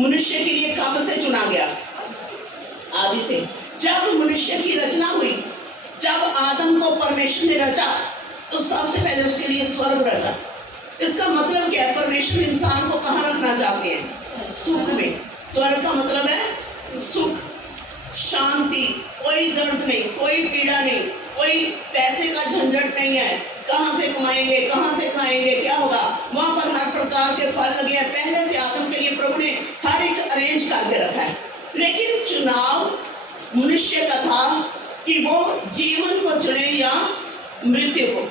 मनुष्य के लिए कब से चुना गया? आदि से। जब मनुष्य की रचना हुई, जब आदम को परमेश्वर ने रचा, तो सबसे पहले उसके लिए स्वर्ग रचा। इसका मतलब क्या है? परमेश्वर इंसान को कहाँ रखना चाहते हैं? सुख में। स्वर्ग का मतलब है सुख, शांति, कोई दर्द नहीं, कोई पीड़ा नहीं, कोई पैसे का झंझट नहीं है। कहाँ से कमाएंगे, कहाँ से खाएंगे, क्या होगा? वहाँ पर हर प्रकार के फल लगे हैं। पहले से आदम के लिए प्रभु ने हर एक अरेंज करके रखा है। लेकिन चुनाव मनुष्य का था कि वो जीवन को चुने या मृत्यु को।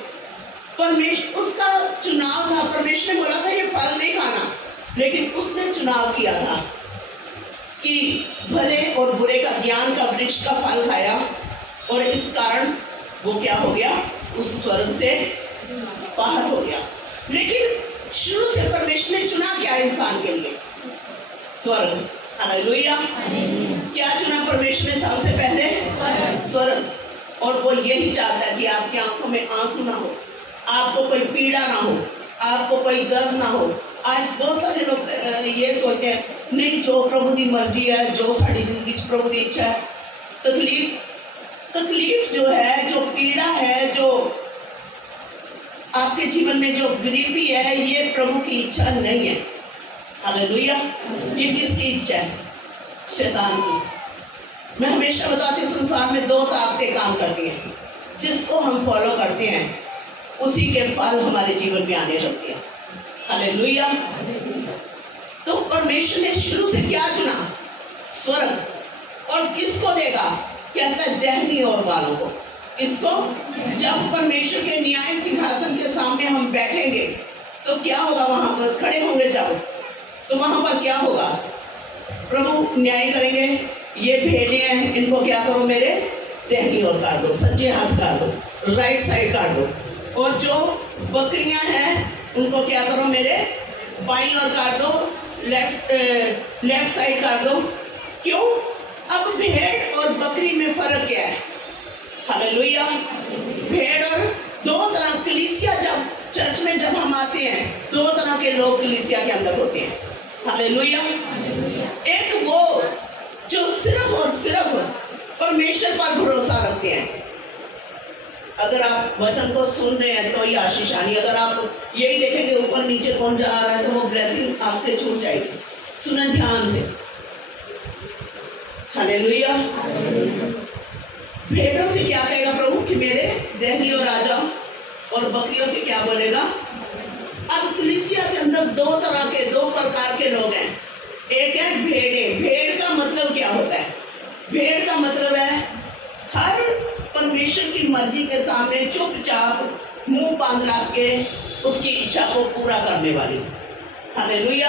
परमेश्वर उसका चुनाव था। परमेश्वर ने बोला था ये फल नहीं खाना, लेकिन उसने चुनाव किया था कि भले और बुरे का ज्ञान का वृक्ष का फल खाया, और इस कारण वो क्या हो गया? उस स्वर्ग से बाहर हो गया। लेकिन शुरू से परमेश्वर ने चुना क्या इंसान के लिए? स्वर्ग। हालेलुया। क्या चुना परमेश्वर ने सबसे पहले? स्वर्ग। और वो यही चाहता है कि आपकी आंखों में आंसू ना हो, आपको कोई पीड़ा ना हो, आपको कोई दर्द ना हो। आज बहुत सारे लोग ये सोचते हैं नहीं, जो प्रभु की मर्जी है, जो साड़ी जिंदगी प्रभु की इच्छा है। तकलीफ जो है, जो पीड़ा है, जो आपके जीवन में जो गरीबी है, ये प्रभु की इच्छा नहीं है। हालेलुया। ये किसकी इच्छा है? शैतान की। मैं हमेशा बताती हूँ, संसार में दो ताकतें काम करती हैं। जिसको हम फॉलो करते हैं उसी के फल हमारे जीवन में आने लगते हैं। हालेलुया। तो परमेश्वर ने शुरू से क्या चुना? स्वर्ग। और किसको देगा? कहता है दहनी और वालों को। इसको जब परमेश्वर के न्याय सिंहासन के सामने हम बैठेंगे तो क्या होगा? वहां पर खड़े होंगे जब, तो वहां पर क्या होगा? प्रभु न्याय करेंगे। ये भेड़े हैं, इनको क्या करो? मेरे दहनी ओर काट दो, सज्जे हाथ काट दो, राइट साइड काट दो। और जो बकरियां हैं उनको क्या करो? मेरे बाईं ओर काट दो, लेफ्ट साइड काट दो। क्यों? अब भेड़ और बकरी में फर्क क्या है? हालेलुया। भेड़ और दो तरह कलीसिया, जब चर्च में जब हम आते हैं, दो तरह के लोग कलीसिया के अंदर होते हैं। हालेलुया। एक वो जो सिर्फ और सिर्फ परमेश्वर पर भरोसा रखते हैं। अगर आप वचन को सुन रहे हैं तो ये आशीष आनी। अगर आप यही देखेंगे ऊपर नीचे कौन जा रहा है, तो वो ब्लेसिंग आपसे छूट जाएगी। सुने ध्यान से। हालेलुया। भेड़ों से क्या कहेगा प्रभु? कि मेरे दहनी और आ जाओ। और बकरियों से क्या बोलेगा? अब कलीसिया के अंदर दो तरह के, दो प्रकार के लोग हैं। एक है भेड़े। भेड़ का मतलब क्या होता है? भेड़ का मतलब है हर परमेश्वर की मर्जी के सामने चुपचाप मुंह बांध रख के उसकी इच्छा को पूरा करने वाली। हालेलुया।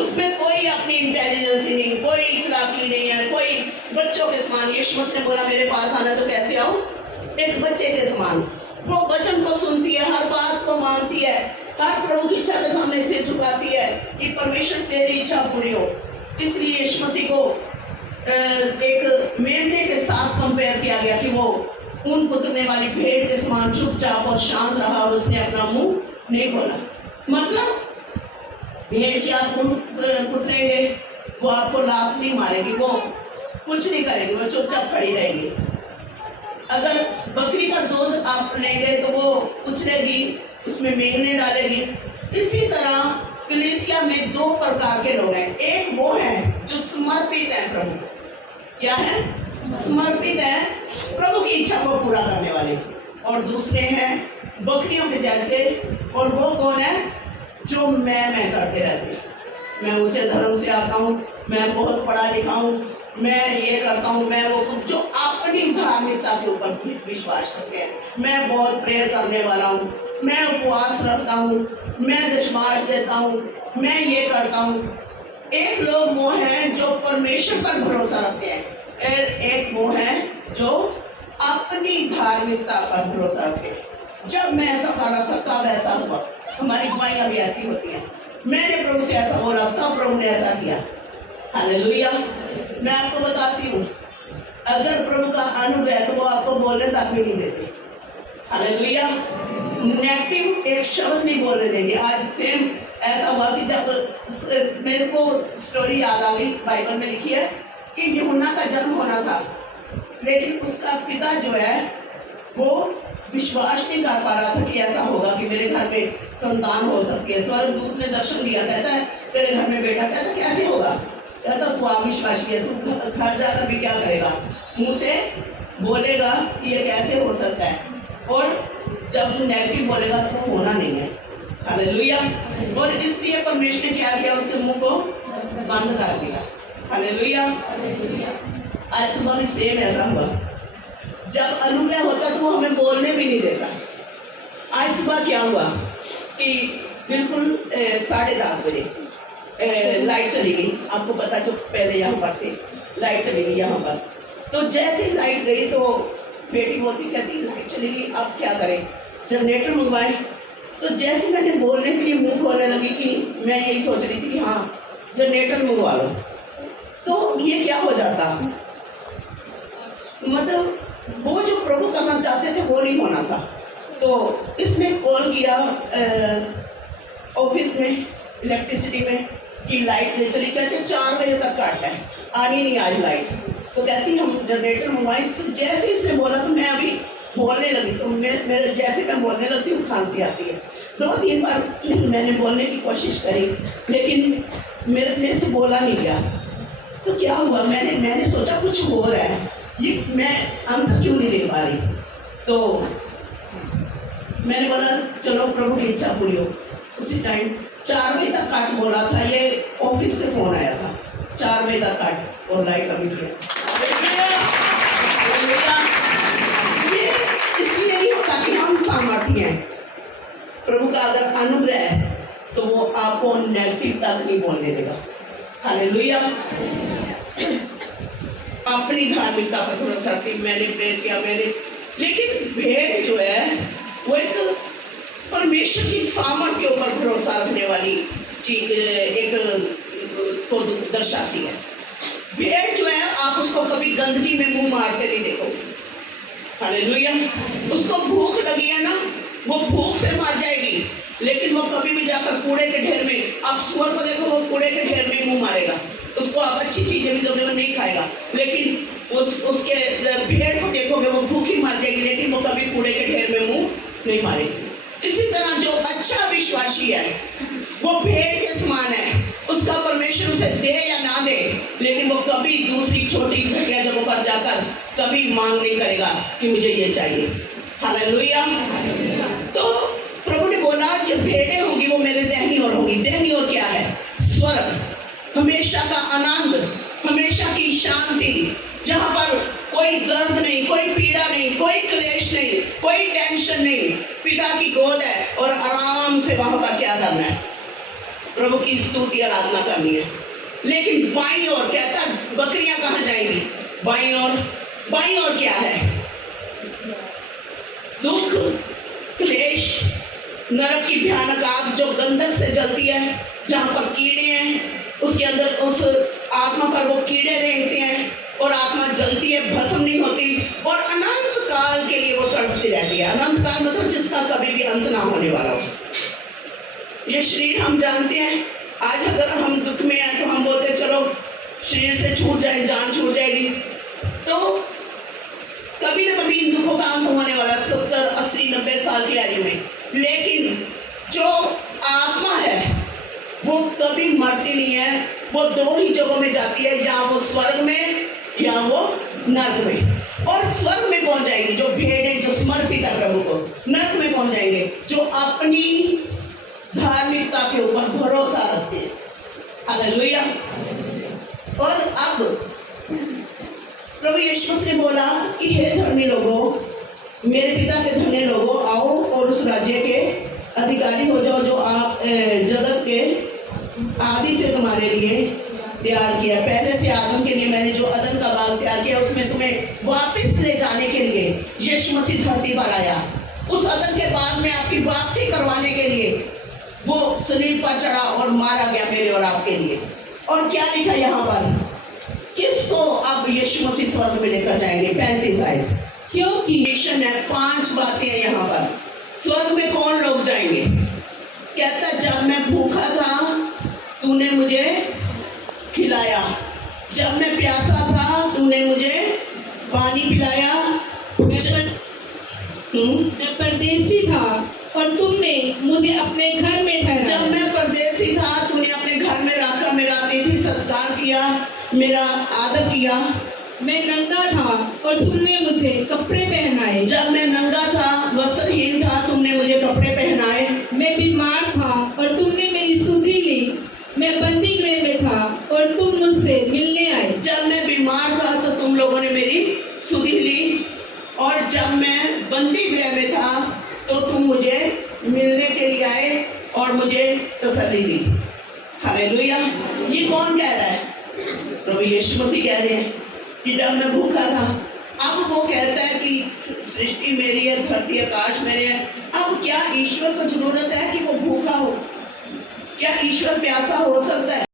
उसमें कोई अपनी इंटेलिजेंस ही नहीं, कोई चालाकी नहीं है, कोई बच्चों के समान। यीशु मसीह ने बोला मेरे पास आना तो कैसे आओ? एक बच्चे के समान। वो वचन को सुनती है, हर बात को मानती है, हर प्रभु की इच्छा के सामने सिर झुकाती है कि परमेश्वर तेरी इच्छा पूरी हो। इसलिए यीशु मसीह को एक मेमने के साथ कंपेयर किया गया कि वो ऊन कुतरने वाली भेड़ के समान चुपचाप और शांत रहा और उसने अपना मुंह नहीं खोला। मतलब भेड़ की आप कुतरेंगे, वो आपको लात नहीं मारेगी, वो कुछ नहीं करेगी, वो चुपचाप खड़ी रहेगी। अगर बकरी का दूध आप लेंगे तो वो उछलेगी, उसमें मेंगने डालेगी। इसी तरह कलीसिया में दो प्रकार के लोग हैं। एक वो हैं जो समर्पित हैं प्रभु। क्या है? समर्पित है, प्रभु की इच्छा को पूरा करने वाले। और दूसरे हैं बकरियों के जैसे। और वो कौन है? जो मैं करते रहते हैं। मैं ऊंचे धर्म से आता हूँ, मैं बहुत पढ़ा लिखा हूँ, मैं ये करता हूँ, मैं वो, जो अपनी धार्मिकता के ऊपर विश्वास करते हैं। मैं बहुत प्रेयर करने वाला हूँ, मैं उपवास रखता हूँ, मैं दशमांश देता हूँ, मैं ये करता हूँ। एक लोग वो हैं जो परमेश्वर पर भरोसा रखते हैं, और एक वो हैं जो अपनी धार्मिकता पर भरोसा रखते हैं। जब मैं ऐसा कर रहा था तब ऐसा हुआ। हमारी दुआएं भी ऐसी होती हैं। मैंने प्रभु से ऐसा बोला तब प्रभु ने ऐसा किया। हालेलुया। मैं आपको बताती हूँ, अगर प्रभु का अनुग्रह है तो वो आपको बोलने तक भी नहीं देते। हालेलुया। नेगेटिव एक शब्द नहीं बोलने देंगे। आज सेम ऐसा हुआ कि जब मेरे को स्टोरी याद आ गई, बाइबल में लिखी है कि यूहन्ना का जन्म होना था, लेकिन उसका पिता जो है वो विश्वास नहीं कर पा रहा था कि ऐसा होगा कि मेरे घर में संतान हो सकती है। स्वर्गदूत ने दर्शन दिया, कहता है तेरे घर में बेटा। कहता कैसे होगा? कहता तू अविश्वासी है, तू घर जाकर भी क्या करेगा, मुँह से बोलेगा कि ये कैसे हो सकता है, और जब तू नेगेटिव बोलेगा तो वो होना नहीं है। हालेलुया। और इसलिए परमेश्वर ने क्या किया, उसके मुंह को बंद कर दिया। हालेलुया। आज सुबह भी सेम ऐसा हुआ, जब अनुग्रह होता तो वो हमें बोलने भी नहीं देता। आज सुबह क्या हुआ कि बिल्कुल 10:30 बजे लाइट चली गई। आपको पता जो पहले यहाँ पर थे, लाइट चली गई यहाँ पर। तो जैसे ही लाइट गई तो बेटी बोलती, कहती लाइट चली गई अब क्या करें, जनरेटर मंगवाए। तो जैसे मैंने बोलने के लिए मुंह खोलने लगी कि मैं यही सोच रही थी कि हाँ जनरेटर मंगवा लो, तो ये क्या हो जाता, मतलब वो जो प्रभु करना चाहते थे वो नहीं होना था। तो इसने कॉल किया ऑफिस में, इलेक्ट्रिसिटी में कि लाइट नहीं चली। कहते 4 बजे तक काटना है, आनी नहीं आज लाइट। तो कहती हम जनरेटर मंगवाएं। तो जैसे इसने बोला तो मैं अभी बोलने लगी, तो मेरे जैसे मैं बोलने लगती हूँ खांसी आती है। 2-3 बार मैंने बोलने की कोशिश करी, लेकिन मेरे से बोला नहीं गया। तो क्या हुआ, मैंने सोचा कुछ हो रहा है, ये मैं आंसर क्यों नहीं दे पा रही। तो मैंने बोला चलो प्रभु की इच्छा पूरी हो। उसी टाइम 4 बजे तक काट बोला था, ये ऑफिस से फोन आया था, 4 बजे तक काट और लाइट अभी थे। ये इसलिए नहीं होता कि हम सामर्थ्य हैं। प्रभु का अगर अनुग्रह है तो वो आपको नेगेटिव तक नहीं बोलने देगा। हालेलुया। अपनी धार्मिकता पर भरोसा थी, मैंने प्रेयर किया, लेकिन भेड़ जो है वो एक परमेश्वर की सामर्थ के ऊपर भरोसा रखने वाली चीज एक को दर्शाती है। भेड़ जो है आप उसको कभी गंदगी में मुंह मारते नहीं देखोगे। हालेलुया। उसको भूख लगी है ना, वो भूख से मर जाएगी, लेकिन वो कभी भी जाकर कूड़े के ढेर में, आप सुअर को देखो वो कूड़े के ढेर में मुंह मारेगा। उसको आप अच्छी चीजें भी दोगे वो नहीं खाएगा, लेकिन उसके भेड़ को देखोगे वो भूखी मर जाएगी, लेकिन वो कभी कूड़े के ढेर में मुंह नहीं मारेगी। इसी तरह जो अच्छा विश्वासी है वो भेड़ के समान है, उसका परमेश्वर उसे दे या ना दे, लेकिन वो कभी दूसरी छोटी घटिया जगहों पर जाकर कभी मांग नहीं करेगा कि मुझे ये चाहिए। हालेलुया। तो प्रभु ने बोला जो भेड़ें होंगी वो मेरे दाहिनी ओर होंगी। दाहिनी ओर क्या है? स्वर्ग, हमेशा का आनंद, हमेशा की शांति, जहाँ पर कोई दर्द नहीं, कोई पीड़ा नहीं, कोई क्लेश नहीं, कोई टेंशन नहीं। पिता की गोद है और आराम से वहां पर क्या करना है? प्रभु की स्तुति आराधना करनी है। लेकिन बाईं ओर कहता बकरियां कहाँ जाएंगी? बाईं ओर। बाईं ओर क्या है? दुख, क्लेश, नरक की भयानक आग जो गंधक से जलती है, जहाँ पर कीड़े हैं, उसके अंदर उस आत्मा पर वो कीड़े रहते हैं और आत्मा जलती है, भस्म नहीं होती और अनंत काल के लिए वो तड़पती रहती है। अनंत काल मतलब जिसका कभी भी अंत ना होने वाला हो। ये शरीर हम जानते हैं, आज अगर हम दुख में हैं तो हम बोलते चलो शरीर से छूट जाए, जान छूट जाएगी, तो कभी ना कभी इन दुखों का अंत होने वाला, 70, 80, 90 साल की आयु में। लेकिन जो आत्मा है वो कभी मरती नहीं है, वो 2 ही जगहों में जाती है, या वो स्वर्ग में या वो नरक में। और स्वर्ग में कौन जाएगी? जो भेड़ें जो समर्पित है प्रभु को। नरक में कौन जाएंगे? जो अपनी धार्मिकता के ऊपर भरोसा रखते हैं। हालेलुया। और अब प्रभु यीशु ने बोला कि हे धर्मी लोगों, मेरे पिता के धन्य लोगों, आओ और उस राज्य के अधिकारी हो जाओ जो आप जगत के आदि से तुम्हारे लिए तैयार किया। पहले से आदम के लिए मैंने जो अदन का बाग तैयार किया, उसमें तुम्हें वापस ले जाने के लिए यीशु मसीह धरती पर आया। उस अदन के बाद में आपकी वापसी करवाने के लिए वो सलीब पर चढ़ा और मारा गया मेरे और आपके लिए। और क्या लिखा यहाँ पर? किसको अब यीशु मसीह स्वर्ग में लेकर जाएंगे? 35 आए, क्योंकि मिशन है। 5 बातें हैं यहाँ पर। स्वर्ग में कौन लोग जाएंगे? कहता जब मैं भूखा था तूने मुझे खिलाया, जब मैं प्यासा था तूने मुझे पानी पिलाया। मैं परदेसी था और तुमने मुझे अपने घर में ठहराया। जब मैं परदेसी था तूने अपने घर में रखा, मेरा अतिथि सत्कार किया, मेरा आदर किया। मैं नंगा था और तुमने मुझे कपड़े पहनाए। जब मैं नंगा था, वस्त्रहीन था, तुमने मुझे कपड़े पहनाए। मैं बीमार था और तुमने मेरी सुधि ली। मैं बंदी गृह में था और तुम मुझसे मिलने आए। जब मैं बीमार था तो तुम लोगों ने मेरी सुधि ली, और जब मैं बंदी गृह में था तो तुम मुझे मिलने के लिए आए और मुझे तसल्ली दी। हालेलुया। ये कौन कह रहा है? प्रभु यीशु मसीह कह रहे हैं कि जब मैं भूखा था। अब वो कहता है कि सृष्टि मेरी है, धरती आकाश मेरे है। अब क्या ईश्वर को जरूरत है कि वो भूखा हो? क्या ईश्वर प्यासा हो सकता है?